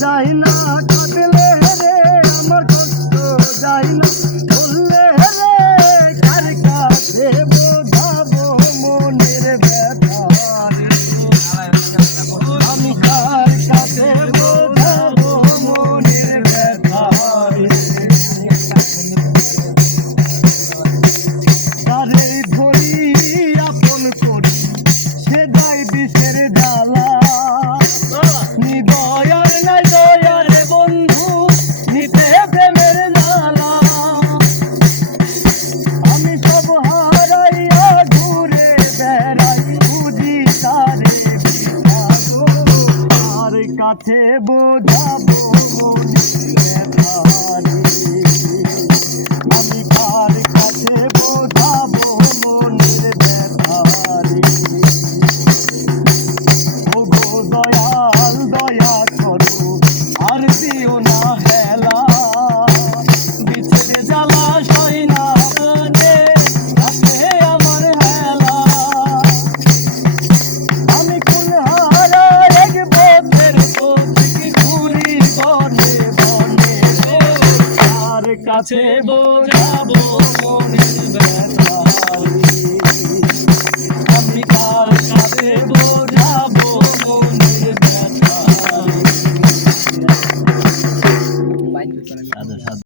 যাই না কাঁদলে রে আমার কষ্ট যাই না বললে রে কার কাছে বোঝাবো মনের ব্যথা আমি কার কাছে বোঝাবো মনের ব্যথা আরে ধরি আপন করি সে যাই বিষের জ্বালা কাছে বোঝাবো আমি কার কাছে বোঝাবো মনের ব্যথারে ও গো দয়াল দয়া করো আর দিও না হেলা বিছের জ্বালা সই না রে আছে আমার হেলা আমি কোন হারা এক বনের কাছে বোঝাবো